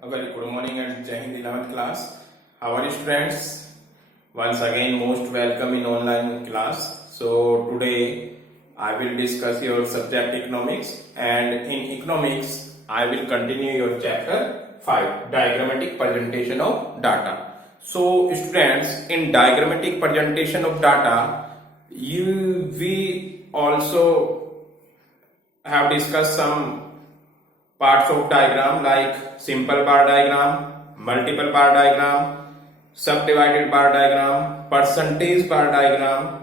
A very good morning and Jai Hind 11th class. How are you students? Once again most welcome in online class. So today I will discuss your subject economics, and in economics I will continue your chapter 5, diagrammatic presentation of data. So students, in diagrammatic presentation of data we also have discussed some parts of diagram like simple bar diagram, multiple bar diagram, subdivided bar diagram, percentage bar diagram,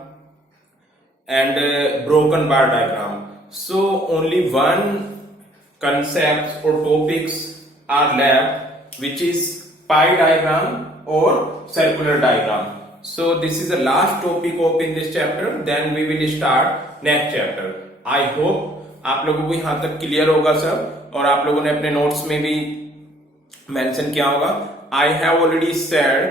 and broken bar diagram. So only one concepts or topics are left, which is pie diagram or circular diagram. So this is the last topic of in this chapter. Then we will start next chapter. I hope आप लोगों को यहाँ तक clear होगा सब, और आप लोगों ने अपने नोट्स में भी मेंशन किया होगा. I have already said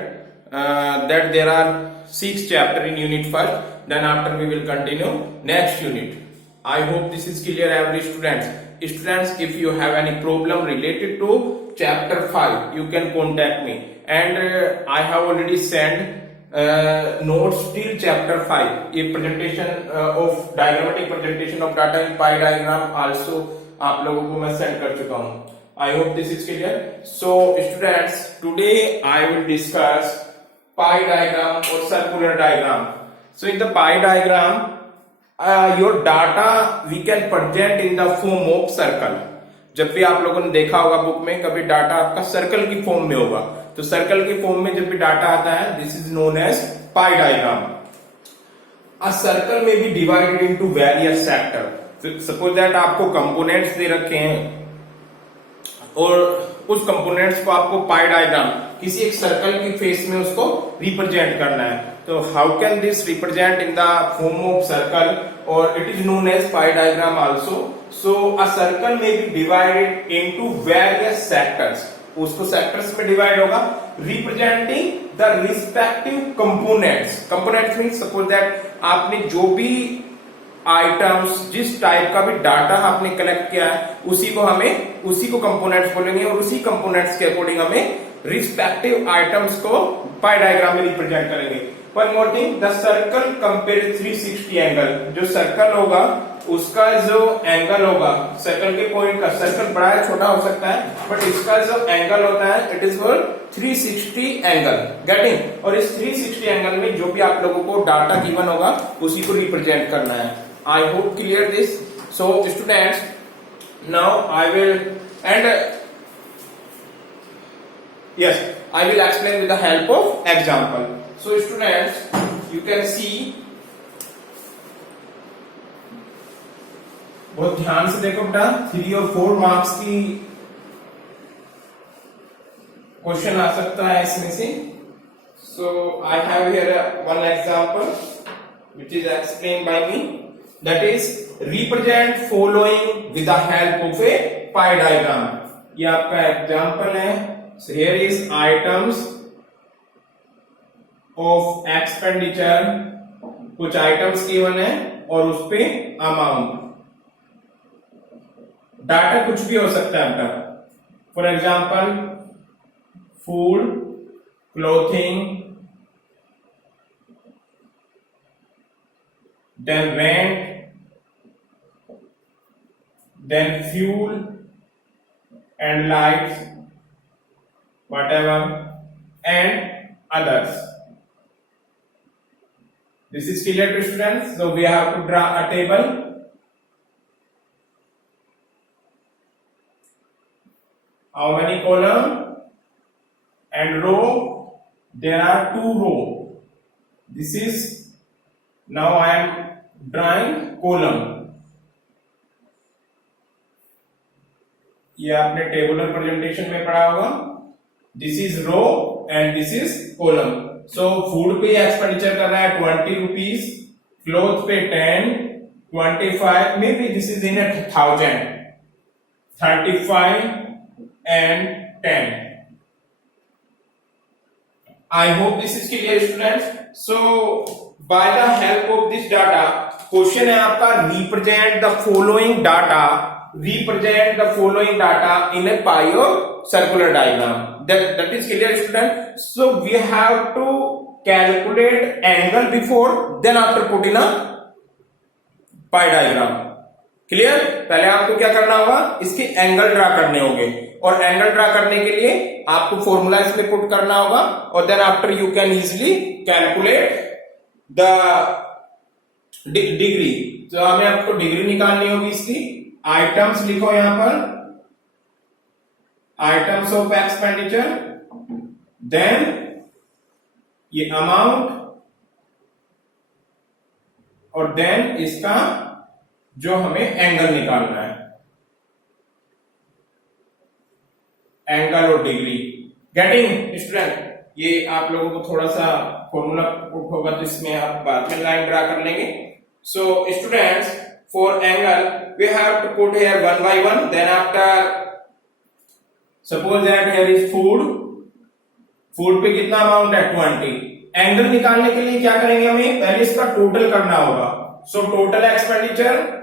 that there are 6 chapter in unit first, then after we will continue next unit. I hope this is clear every students. If you have any problem related to chapter 5, you can contact me, and I have already sent notes till chapter 5. A presentation of diagrammatic presentation of data in pie diagram also आप लोगों को मैं send कर चुका हूँ. I hope this is clear. So students, today I will discuss pie diagram or circular diagram. So in the pie diagram, your data we can present in the form of circle. जब भी आप लोगों ने देखा होगा book में, कभी data आपका सर्कल की फॉर्म में होगा, तो सर्कल की फॉर्म में जब भी डाटा आता है, this is known as pie diagram. A circle में be divided into various sector. Suppose that आपको कंपोनेंट्स दे रखे हैं और उस कंपोनेंट्स को आपको पाई डायग्राम किसी एक सर्कल की फेस में उसको रिप्रेजेंट करना है. तो how can this represent in the form of circle, और it is known as pie diagram also. So a circle में be divided into various sectors. उसको सेक्टर्स में डिवाइड होगा, representing the respective components. Components mean suppose that आपने जो भी items, जिस type का भी डाटा आपने कलेक्ट किया है, उसी को कंपोनेंट्स बोलेंगे, और उसी कंपोनेंट्स के अकॉर्डिंग हमें रिस्पेक्टिव आइटम्स को पाई डायग्राम में रिप्रेजेंट करेंगे. One more thing, the circle compare 360 angle. जो सर्कल होगा उसका जो एंगल होगा सर्कल के पॉइंट का, सर्कल बड़ा या छोटा हो सकता है, बट इसका जो एंगल होता है it is for 360 angle. Getting? और इस 360 एंगल में जो भी आप लोगों को डाटा गिवन होगा उसी को रिप्रेजेंट करना है. I hope clear this. So students, now I will explain with the help of example. So students, you can see, बहुत ध्यान से देखो बेटा, 3 और 4 मार्क्स की क्वेश्चन आ सकता है इसमें से. So I have here one example which is explained by me. That is, represent following with the help of a pie diagram. ये आपका एग्जाम्पल है. So here is items of expenditure. कुछ items given है और उस पे amount. Data कुछ भी हो सकता है आपका. For example food, clothing, then rent, then fuel and lights, whatever, and others. This is clear to students. So we have to draw a table. How many column and row? There are 2 row. This is, now I am drawing column. ये आपने tabular presentation में पढ़ा होगा. This is row and this is column. So food पे expenditure कर रहा है 20 rupees, cloth पे 10, 25, maybe this is in 1000, 35 and 10. I hope this is clear students. So by the help of this data, question है आपका, represent the following data represent the following data in a pie or circular diagram. That is clear, student? So we have to calculate angle before, then after put in a pie diagram. Clear? पहले आपको क्या करना होगा, इसके angle draw करने होंगे, और angle draw करने के लिए आपको फॉर्मूला इसमें पुट करना होगा, और then after you can easily calculate the degree. तो हमें आपको डिग्री निकालनी होगी इसकी. आइटम्स लिखो यहां पर, आइटम्स ऑफ एक्सपेंडिचर, देन ये अमाउंट, और देन इसका जो हमें एंगल निकालना है, एंगल और डिग्री. Getting student? ये आप लोगों को थोड़ा सा फॉर्मूला पुट होगा तो इसमें आप बाद में लाइन ड्रा कर लेंगे. So students, for angle we have to put here one by one. Then after suppose that here is food. Food पे कितना अमाउंट है? 20. एंगल निकालने के लिए क्या करेंगे, हमें पहले इसका टोटल करना होगा. So total expenditure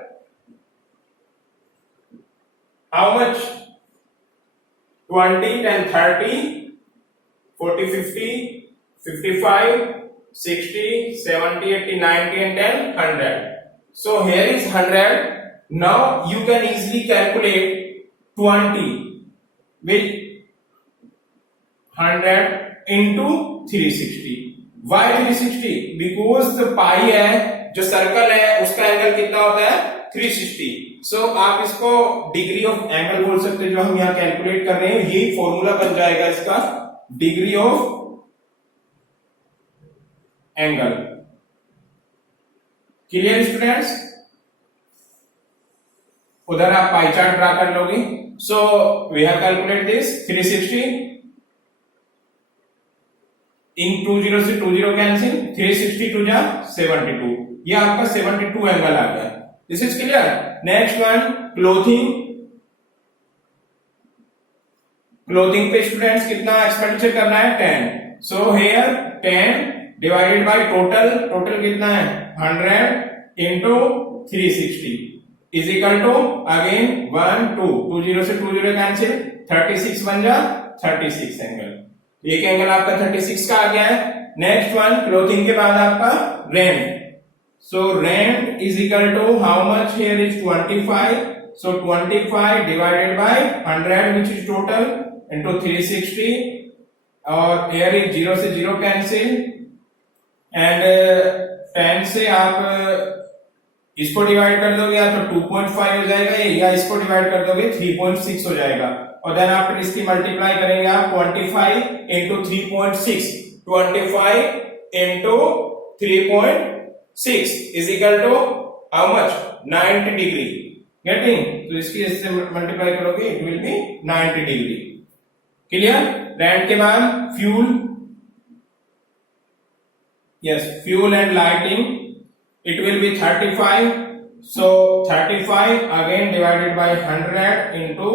how much? 20, 10, 30, 40, 50, 55, 60, 70, 80, 90 and 10, 100. So here is 100. Now you can easily calculate 20 with 100 into 360. Why 360? Because the pi है, जो सर्कल है, उसका एंगल कितना होता है? 360. सो आप इसको डिग्री ऑफ एंगल बोल सकते हैं, जो हम यहां कैलकुलेट कर रहे हैं. यही फॉर्मूला बन जाएगा इसका, degree of angle. Clear students? उधर आप पाई चार्ट ड्रा कर लोगे. So we have calculate this 360 in 20 से 20 कैंसिल, 360 टू जा 72. ये आपका 72 एंगल आ गया. This is clear. Next one, clothing. Clothing पे स्टूडेंट्स कितना एक्सपेंडिचर करना है? 10. So here 10 divided by total. Total कितना है? 100 into 360 is equal to again 1 2 20 से 20 कैंसिल, 36 बन जा 36 एंगल. एक एंगल आपका 36 का आ गया है. नेक्स्ट वन, क्लोथिंग के बाद आपका rent. So rent is equal to how much? Here is 25. So 25 divided by 100, which is total, into 360. और here is 0 से 0 cancel, and 10 से आप इसको डिवाइड कर दोगे या तो 2.5 हो जाएगा, या इसको डिवाइड कर दोगे 3.6 हो जाएगा. और देन आफ्टर इसकी मल्टीप्लाई करेंगे आप 25 into 3.6. 25 into 3.6 is equal to how much? 90 degree. Getting? तो इसकी इससे मल्टीप्लाई करोगे, it will be 90 degree. Clear? Rent के बाद fuel. Yes, fuel and lighting, it will be 35. So 35 again divided by 100 into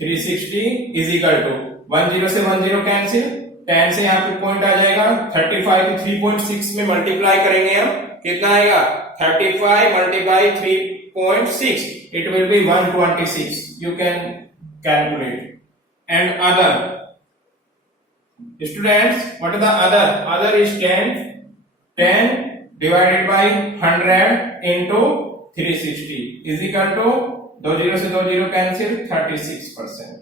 360 is equal to 10 से 10 cancel, 10 से यहाँ पे पॉइंट आ जाएगा. 35 को 3.6 में मल्टीप्लाई करेंगे हम, कितना आएगा? 35 multiply 3.6, it will be 126. You can calculate. And other students, what is the other? Other is 10 divided by 100 into 360 is equal to 20 से 20 cancel, 36%.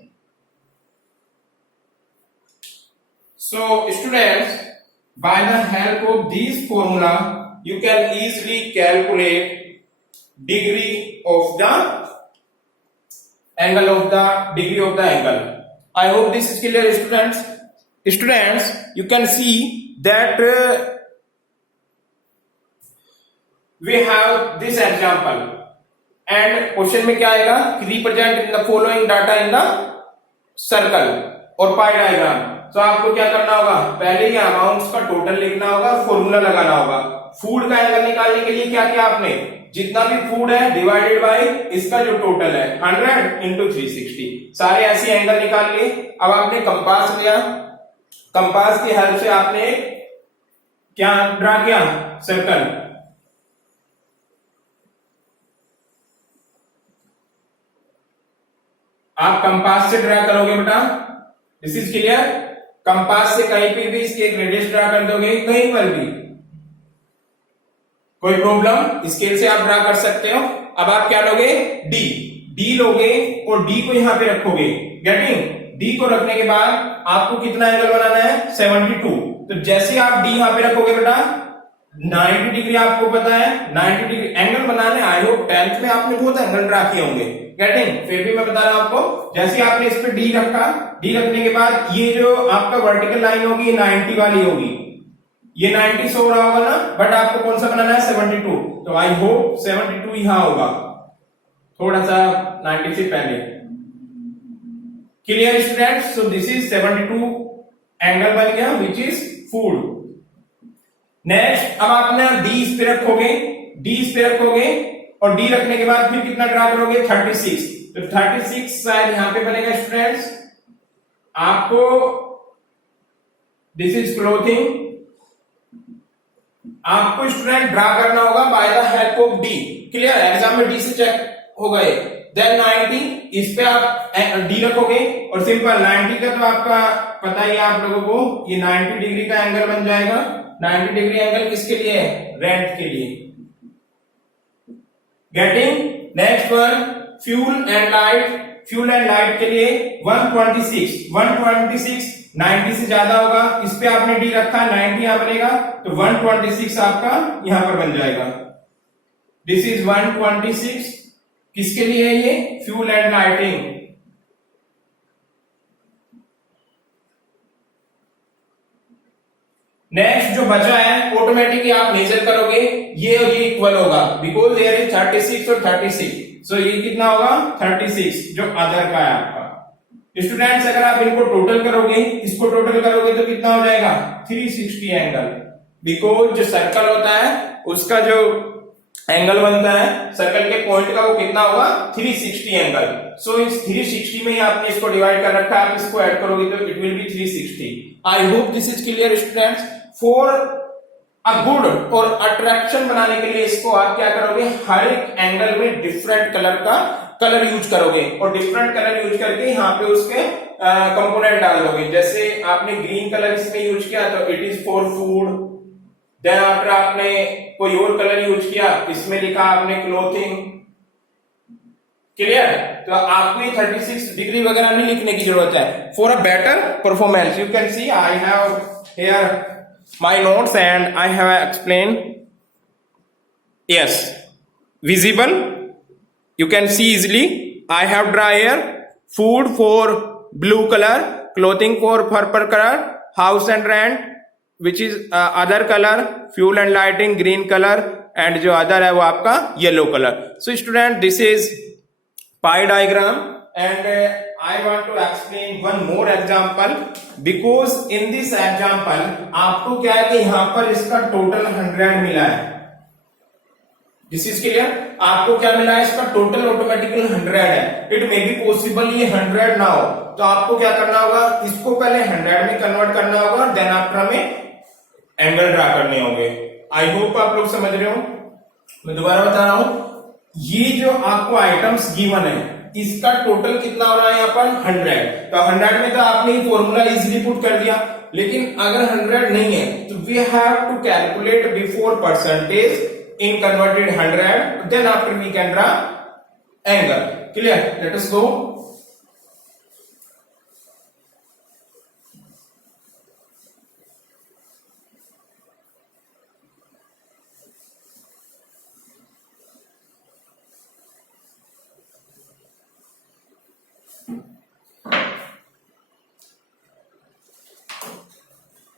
So students, by the help of this formula, you can easily calculate degree of the angle of the degree of the angle. I hope this is clear, students. Students, you can see that we have this example, and question में क्या आएगा? Represent in the following data in the circle और pie diagram. तो आपको क्या करना होगा? पहले ये अमाउंट्स का टोटल लिखना होगा, फॉर्मूला लगाना होगा. फूड का एंगल निकालने के लिए क्या किया आपने? जितना भी फूड है डिवाइडेड बाय इसका जो टोटल है 100 इंटू 360. सारे ऐसे एंगल निकाल लिए. अब आपने कंपास लिया, कंपास की हेल्प से आपने क्या ड्रा किया? सर्कल. आप कंपास से ड्रा करोगे बेटा, दिस इज क्लियर। कंपास से कहीं पे भी इसके एक रेडियस ड्रा कर दोगे, कहीं पर भी कोई प्रॉब्लम, स्केल से आप ड्रा कर सकते हो। अब आप क्या लोगे, डी, डी लोगे और डी को यहां पे रखोगे, गेटिंग। डी को रखने के बाद आपको कितना एंगल बनाना है, 72। तो जैसे आप डी यहां पे रखोगे बेटा, 90 डिग्री आपको पता है, 90 डिग्री एंगल बनाने। आई होप 10th में आपने बहुत एंगल ड्रा किए होंगे, गेटिंग। फिर भी मैं बता रहा हूं आपको, जैसे आपने इस पे डी रखा, डी रखने के बाद ये जो आपका वर्टिकल लाइन होगी 90 वाली होगी, ये 90 शो हो रहा होगा ना, बट आपको कौन सा बनाना है, 72। तो आई होप 72 यहां होगा, थोड़ा सा 90 से पहले। Clear students? So this is 72 angle बन गया, विच इज फूड। नेक्स्ट, अब आपने डी इस पे रखोगे, डी इस पे रखोगे और डी रखने के बाद फिर कितना ड्रा करोगे, 36। तो 36 शायद यहां पे बनेगा स्टूडेंट्स। आपको दिस इज क्लोथिंग, आपको स्टूडेंट ड्रा करना होगा by the help of D. Clear? Exam में डी से चेक हो गए। देन 90, इस पे आप डी रखोगे और सिंपल 90 का तो आपका पता ही है आप लोगों को, ये 90 डिग्री का एंगल बन जाएगा। 90 डिग्री एंगल किसके लिए है, रेंट के लिए, getting. Next one, fuel and light. Fuel and light के लिए 126, 90 से ज्यादा होगा, इस पे आपने डी रखा, 90 यहां बनेगा, तो 126 आपका यहां पर बन जाएगा। दिस इज 126, किसके लिए है ये, फ्यूल एंड लाइटिंग। नेक्स्ट जो बचा है, ऑटोमेटिकली आप मेजर करोगे, ये और ये इक्वल होगा, बिकॉज देयर इज 36 और 36, सो ये कितना होगा, 36 जो अदर का है आपका। स्टूडेंट्स अगर आप इनको टोटल करोगे, इसको टोटल करोगे तो कितना हो जाएगा, 360 एंगल, बिकॉज जो सर्कल होता है उसका जो एंगल बनता है सर्कल के पॉइंट का, वो कितना होगा, 360 एंगल। सो इस 360 में ही आपने इसको डिवाइड कर रखा है, आप इसको ऐड करोगे तो it will be 360। I hope this is clear students. For a good और अट्रैक्शन बनाने के लिए इसको आप क्या करोगे, हर एक एंगल में डिफरेंट कलर का कलर यूज करोगे और डिफरेंट कलर यूज करके यहाँ पे उसके कंपोनेंट डाल दोगे। जैसे आपने ग्रीन कलर इसमें यूज किया तो it is for food. Then after आपने कोई और कलर यूज किया, इसमें लिखा आपने क्लोथिंग। क्लियर? तो आपको 36 डिग्री वगैरह नहीं लिखने की जरूरत है। For a better performance you can see I have here my notes and I have explained. Yes, visible, you can see easily. I have drawn here food for blue color, clothing for purple color, house and rent which is other color, fuel and lighting green color and जो other है वो आपका yellow color. So student, this is pie diagram and I want to explain one more example because in this example आपको क्या है कि यहां पर इसका टोटल 100 मिला है। This is clear? आपको क्या मिला है, इसका टोटल ऑटोमेटिकली 100 है। इट मे बी पॉसिबल ये 100 ना हो, तो आपको क्या करना होगा, इसको पहले 100 में कन्वर्ट करना होगा और देन आफ्टर हमें एंगल ड्रा करने होंगे। आई होप आप लोग समझ रहे हो। मैं दोबारा बता रहा हूं, ये जो आपको आइटम्स गिवन है इसका टोटल कितना हो रहा है यहाँ पर 100। तो 100 में तो आपने फॉर्मूला इजीली पुट कर दिया, लेकिन अगर 100 नहीं है तो we have to calculate before percentage in converted 100, then after we can draw angle. Clear? Let us go.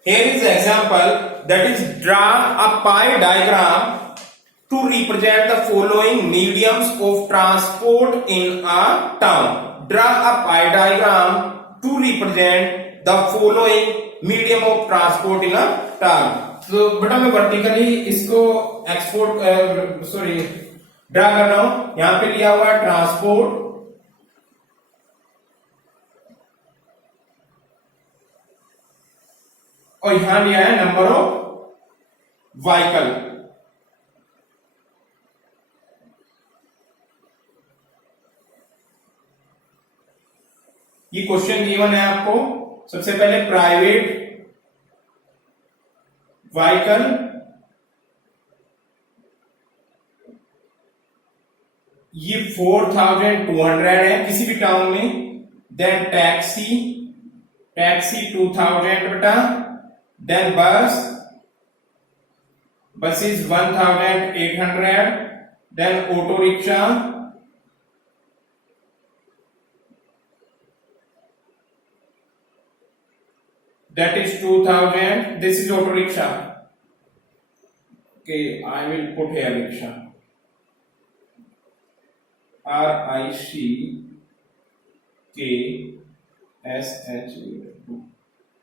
Here is an example, that is draw a pie diagram to represent the following mediums of transport in a town. Draw a pie diagram to represent the following medium of transport in a town. तो बेटा मैं vertically इसको draw कर रहा हूं। यहां पे लिया हुआ ट्रांसपोर्ट और यहां लिया है नंबर ऑफ व्हीकल। ये क्वेश्चन गिवन है आपको। सबसे पहले प्राइवेट व्हीकल ये 4200 है किसी भी टाउन में। देन टैक्सी 2000 बेटा। Then bus is 1800। Then auto rickshaw that is 2000. This is auto rickshaw. Okay, I will put here rickshaw. RICKSH.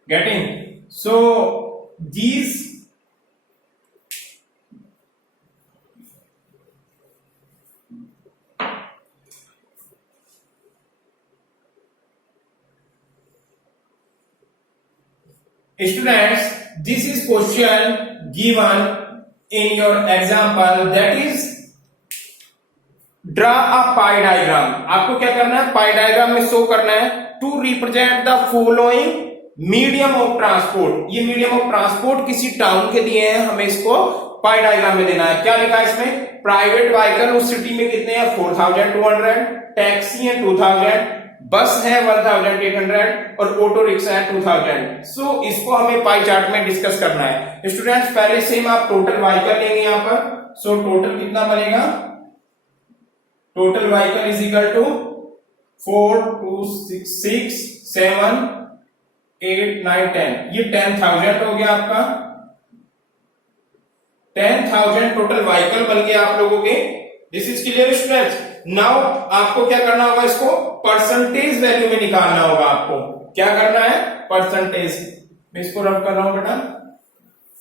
Getting? So these students, this is question given in your example, that is draw a pie diagram. आपको क्या करना है, पाई diagram में show करना है to represent the following medium of transport. ये medium of transport किसी town के दिए हैं, हमें इसको पाई डायग्राम में देना है। क्या लिखा है इसमें, प्राइवेट व्हीकल उस सिटी में कितने हैं 4200, टैक्सी है 2000, बस है 1800 और ऑटो रिक्शा है 2000। सो इसको हमें पाई चार्ट में डिस्कस करना है। स्टूडेंट्स पहले से आप टोटल व्हीकल लेंगे यहाँ पर। सो टोटल कितना बनेगा, total vehicle is equal to 4 2 6 6 7 8 9 10, ये 10,000 हो गया आपका। 10,000 टोटल व्हीकल बन गया आप लोगों के। This is clear students. Now आपको क्या करना होगा, इसको परसेंटेज वैल्यू में निकालना होगा। आपको क्या करना है, परसेंटेज। मैं इसको रब कर रहा हूं बेटा,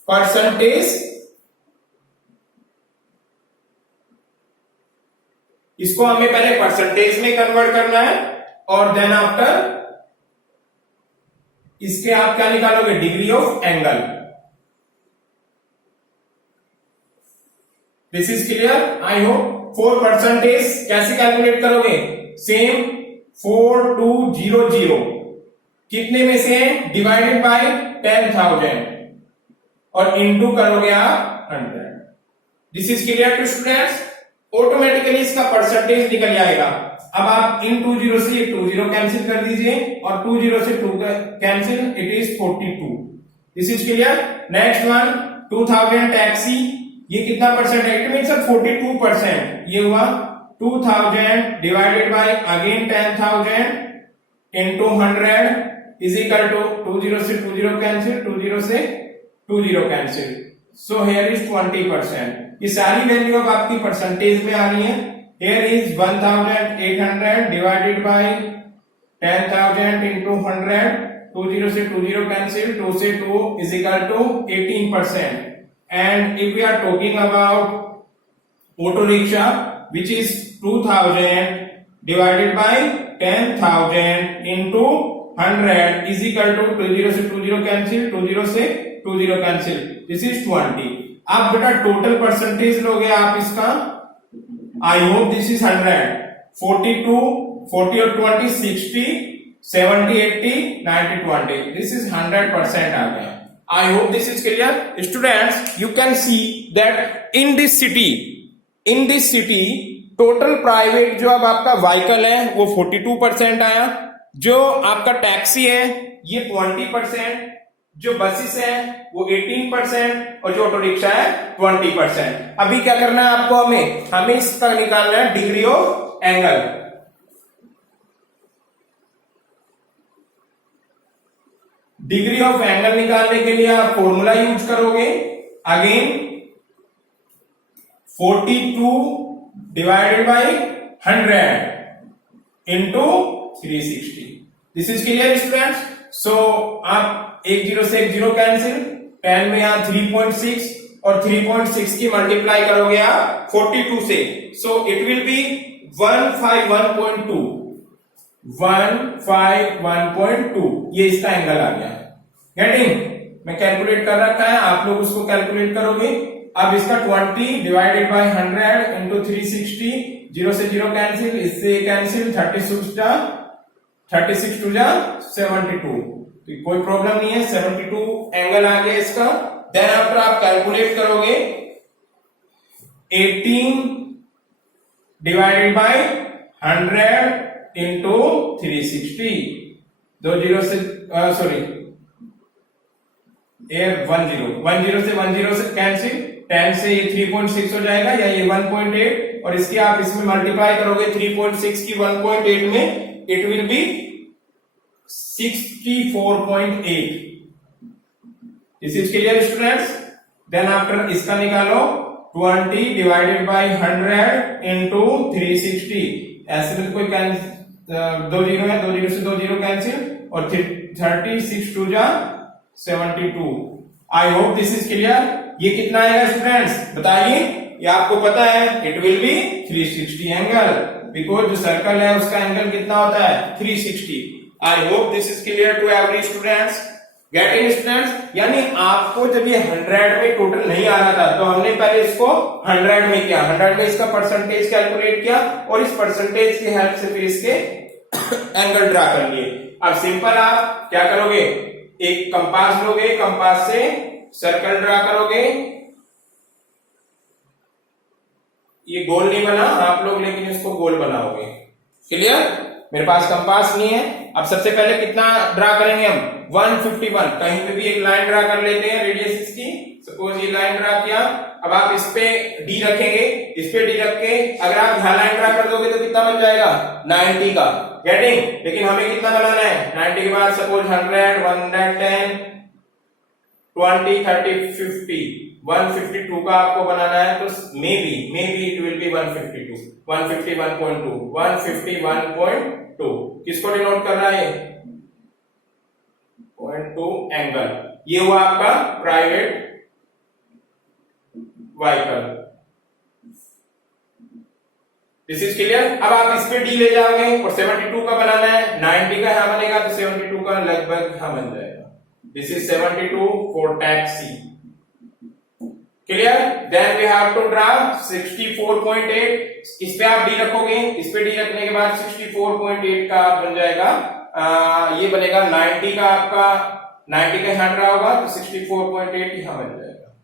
परसेंटेज। इसको हमें पहले परसेंटेज में कन्वर्ट करना है और देन आफ्टर इसके आप क्या निकालोगे, degree of angle. This is clear I hope. 4% कैसे कैलकुलेट करोगे, सेम 4200 कितने में से है, डिवाइडेड बाय 10,000 और इनटू करोगे आप 100। This is clear to students. Automatically इसका परसेंटेज निकल जाएगा। अब आप इन 20 से 20 कैंसिल कर दीजिए और 20 से 2 cancel, it is 42। This is clear. Next one 2000 taxi, ये कितना परसेंट है, इट मींस 42%। ये हुआ 2000 divided by again 10,000 into 100 is equal to 20 से 20 कैंसिल, 20 से 20 कैंसिल। So here is 20%। ये सारी वैल्यू अब आपकी परसेंटेज में आ रही है। Here is 1800 divided by 10,000 into 100, 20 से 20 कैंसिल, 2 से 2 is equal to 18%। And if we are talking about auto rickshaw, which is 2000 divided by 10,000 into 100 is equal to 20 से 20 cancel, 20 से 20 cancel. This is 20. अब बेटा टोटल परसेंटेज लोगे आप इसका। आई hope this is 100, 42, 40 और 20, 60, 70, 80, 90, 20. This is 100% आ गया। I hope this is clear. Students, you can see that in this city, total private जो अब आपका व्हीकल है वो 42% आया, जो आपका टैक्सी है ये 20%, जो बसेस है वो 18% और जो ऑटो रिक्शा है 20%। अभी क्या करना है आपको, हमें इसका निकालना है degree of angle. Degree of angle निकालने के लिए आप फॉर्मूला यूज करोगे। Again 42 divided by 100 into 360। This is clear students. So आप 10 से 10 कैंसिल, 10 में यहां 3.6 और 3.6 की मल्टीप्लाई करोगे आप 42 से। So it will B 151.2, 151.2। ये इसका एंगल आ गया। गेटिंग, मैं कैलकुलेट कर रखा है, आप लोग उसको कैलकुलेट करोगे। अब इसका 20 डिवाइडेड बाय 100 इंटू 360, 0 से 0 कैंसिल, इससे कैंसिल, 36 36 टू जा 72, तो कोई प्रॉब्लम नहीं है, 72 एंगल आ गया इसका। देन आफ्टर आप कैलकुलेट करोगे 18 डिवाइडेड बाय 100 इंटू 360, 20 से सॉरी 10 से 10 से कैंसिल, 10 से ये 3.6 हो जाएगा, या ये 1.8, और इसकी आप इसमें मल्टीप्लाई करोगे 3.6 की 1.8 में, it will be 64.8। This is clear students. Then after इसका निकालो 20 डिवाइडेड बाय 100 इंटू 360, ऐसे में कोई दो जीरो है, 2 जीरो से 2 जीरो कैंसिल, और 36 टू जा 72। I hope this is clear. ये कितना आएगा स्टूडेंट्स बताइए, ये आपको पता है, it will be 360 angle, because जो सर्कल है उसका एंगल कितना होता है 360। I hope this is clear to every students. Getting students, यानी आपको जब ये 100 में टोटल नहीं आ रहा था तो हमने पहले इसको 100 में किया, 100 में इसका परसेंटेज कैलकुलेट किया, और इस परसेंटेज की हेल्प से फिर इसके एंगल ड्रा कर लिए। अब सिंपल आप क्या करोगे, एक कंपास लोगे, कंपास से सर्कल ड्रा करोगे। ये गोल नहीं बना आप लोग, लेकिन इसको गोल बनाओगे। क्लियर। मेरे पास कंपास नहीं है। अब सबसे पहले कितना ड्रा करेंगे हम 151, कहीं पे भी एक लाइन ड्रा कर लेते हैं रेडियस इसकी। सपोज ये लाइन ड्रा किया, अब आप इस पे डी रखेंगे, इस पे डी रख के अगर आप यहां लाइन ड्रा कर दोगे तो कितना बन जाएगा 90 का। गेटिंग। लेकिन हमें कितना बनाना है 90 के बाद सपोज 100, 110, 20, 30, 50, 152 का आपको बनाना है, तो may be it will B 152, 151.2, 151.2। किसको डिनोट कर रहा है 0.2 एंगल। ये हुआ आपका private vehicle. This is clear. अब आप इस पे डी ले जाओगे और 72 का बनाना है, 90 का यहां बनेगा तो 72 का लगभग यहां बन जाएगा। This is 72 for taxi. Clear. Then we have to draw 64.8। इस पे आप डी रखोगे, इस पे डी रखने के बाद 64.8 का बन जाएगा, ये बनेगा 90 का, आपका 90 का यहां ड्रा होगा तो 64.8 यहां बन जाएगा।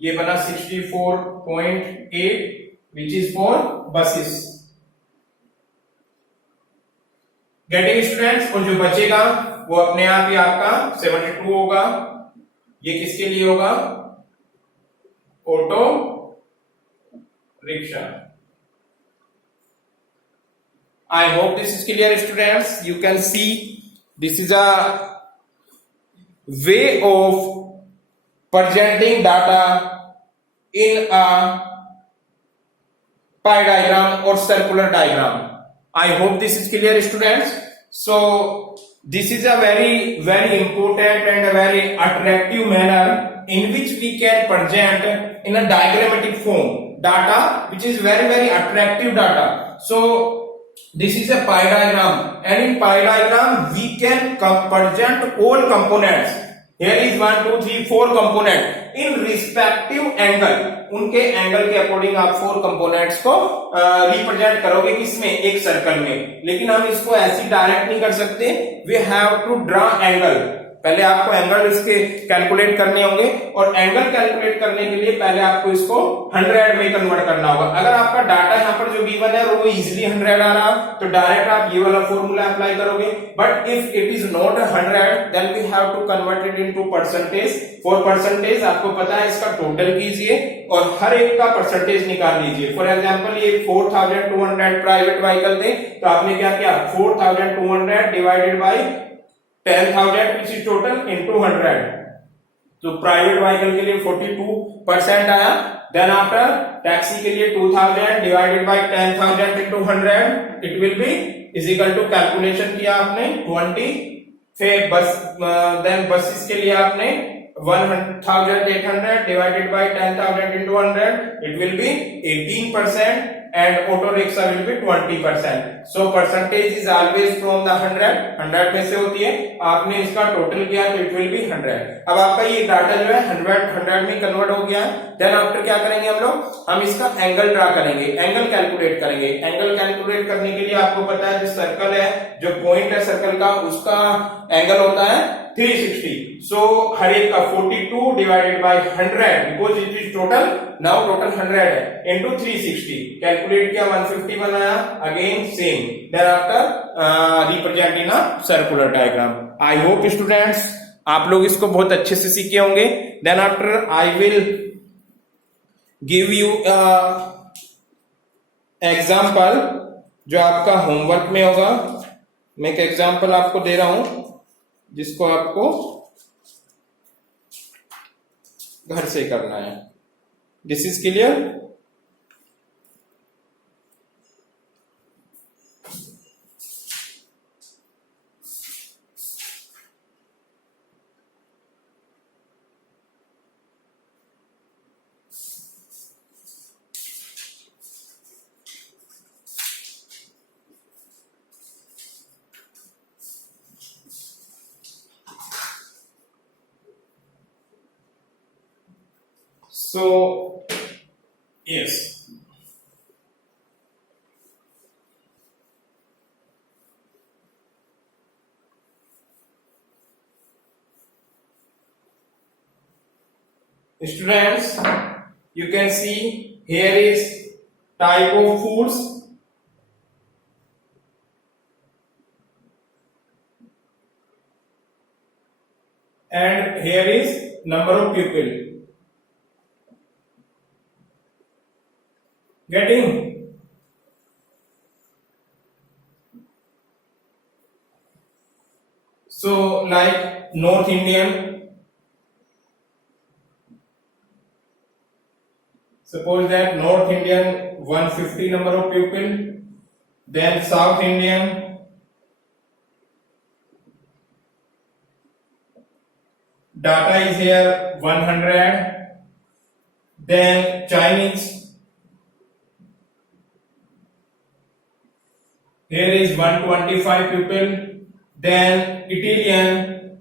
ये बना 64.8 which is for buses. Getting students. और जो बचेगा वो अपने आप ही आपका 72 होगा। ये किसके लिए होगा auto rickshaw. I hope this is clear students. You can see this is a way of presenting data in a pie diagram or circular diagram. I hope this is clear students. So this is a very important and a very attractive manner in which we can present in a diagrammatic form data which is very attractive data. So this is a pie diagram, and in pie diagram we can present all components. Here is 1 2 3 4 component in respective angle. उनके angle के according आप 4 components को represent करोगे किसमें एक circle में। लेकिन हम इसको ऐसे डायरेक्ट नहीं कर सकते, we have to draw angle. पहले आपको एंगल इसके कैलकुलेट करने होंगे, और एंगल कैलकुलेट करने के लिए पहले आपको इसको 100 में कन्वर्ट करना होगा। अगर आपका डाटा यहाँ पर जो गिवन है वो इजीली 100 आ रहा तो डायरेक्ट आप ये वाला फॉर्मूला अप्लाई करोगे। But if it is not 100 then we have to convert it into percentage. For percentage आपको पता है इसका टोटल कीजिए और हर एक का परसेंटेज निकाल लीजिए। फॉर एग्जाम्पल ये 4200 प्राइवेट व्हीकल थे, तो आपने क्या किया 4200 divided by 10,000 which is total into 100। तो प्राइवेट व्हीकल के लिए 42% आया। देन आफ्टर टैक्सी के लिए 2000 divided by 10,000 into 100 it will be is equal to, calculation किया आपने 20। फिर बस देन बसेस के लिए आपने 1800 divided by 10,000 into 100 it will B 18%। and auto rickshaw will be 20%. So percentage is always from the 100 में से होती है, आपने इसका टोटल किया तो इट विल बी 100. अब आपका ये डाटा जो है 100 में कन्वर्ट हो गया. देन आफ्टर क्या करेंगे हम लोग, हम इसका एंगल ड्रा करेंगे, एंगल कैलकुलेट करेंगे. एंगल कैलकुलेट करने के लिए आपको पता है जो सर्कल है, जो पॉइंट है सर्कल का, उसका एंगल होता है 360. सो हर एक का 42 divided by 100 because it is total, now total 100 है, इनटू 360. कैलकुलेट किया 150 बनाया, again same. Then after represent in a circular diagram. I hope students आप लोग इसको बहुत अच्छे से सीखे होंगे. Then after I will give you example जो आपका होमवर्क में होगा. मैं एक एग्जाम्पल आपको दे रहा हूं जिसको आपको घर से करना है. This is clear. So, yes. Students, you can see here is type of foods, and here is number of people. Getting? So like North Indian, suppose that North Indian 150 number of people, then South Indian data is here 100, then Chinese here is 125 people, then Italian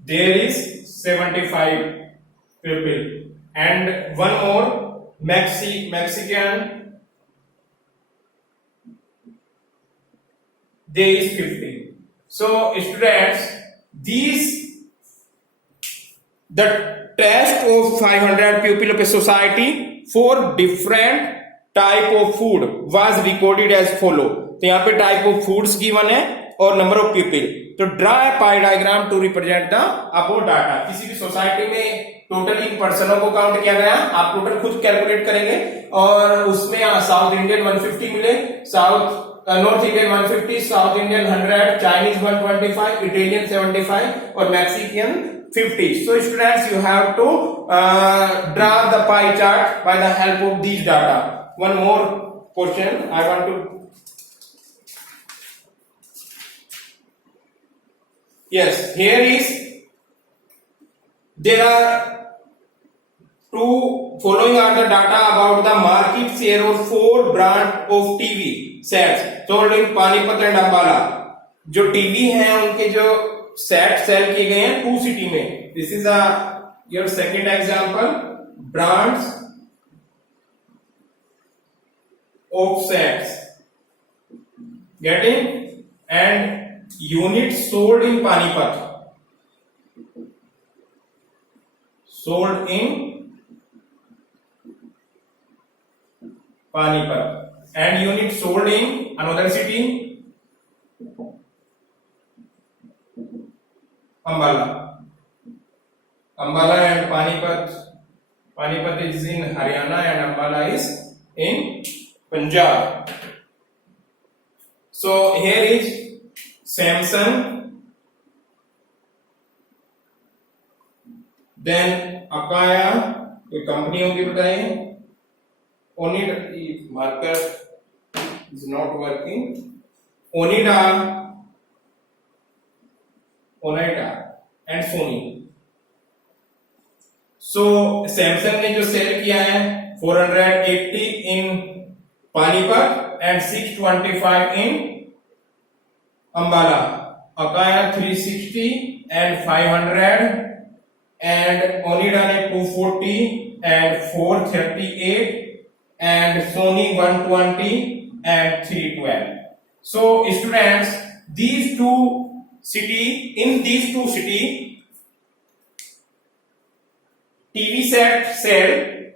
there is 75 people, and one more Mexican there is 50. So students, these the test of 500 people of a society for different type of food was recorded as follow. तो यहाँ पे type of foods given है और number of people. तो draw a pie diagram to represent the above data. किसी भी society में totally पर्सनों को काउंट किया गया, आप टोटल खुद कैलकुलेट करेंगे और उसमें साउथ इंडियन 150 मिले, north Indian 150, south Indian 100, Chinese 125, Italian 75 और Mexican 50. So students, you have to draw the pie chart by the help of these data. One more question I want to. Yes, here is there are two following are the data about the market share of 4 brand of TV sets sold in Panipat and Ambala. जो TV हैं उनके जो set cell किए गए हैं 2 city में. This is your second example, brands of sets getting and unit sold in Panipat, sold in Panipat and unit sold in another city, Ambala. Ambala and Panipat. Panipat is in Haryana and Ambala is in Punjab. So here is Samsung, then Akaya, कोई company होगी बताइए. Onida, marker is not working. Onida and Sony. So Samsung ने जो sale किया है 480 in Panipat and 625 in Ambala. Akai 360 and 500 and Onida ने 240 and 438 and Sony 120 and 312. So students, these two city TV set sell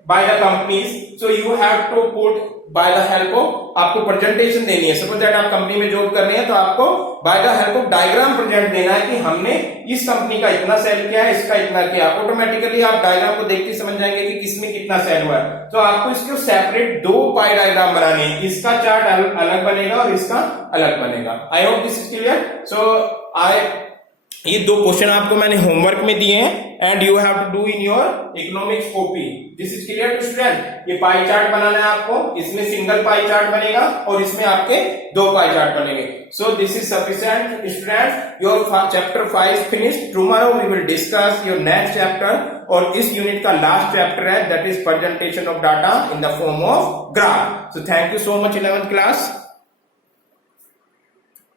by the companies, so you have to put by the help of, आपको presentation देनी है. Suppose that आप company में job कर रहे हैं तो आपको by the help of diagram present देना है कि हमने इस कंपनी का इतना सेल किया है, इसका इतना किया. ऑटोमेटिकली आप डायग्राम को देख के समझ जाएंगे कि किसमें कितना सेल हुआ है. तो आपको इसके सेपरेट दो पाई डायग्राम बनाने हैं. इसका चार्ट अलग बनेगा और इसका अलग बनेगा. I hope this is clear. So ये दो क्वेश्चन आपको मैंने होमवर्क में दिए हैं and you have to do in your economics copy. This is clear to student. ये पाई चार्ट बनाना है आपको. इसमें सिंगल पाई चार्ट बनेगा और इसमें आपके दो पाई चार्ट बनेंगे. So this is sufficient student. Your chapter 5 finished. Tomorrow we will discuss your next chapter. और इस यूनिट का लास्ट चैप्टर है, that is presentation of data in the form of graph. So thank you so much 11th class.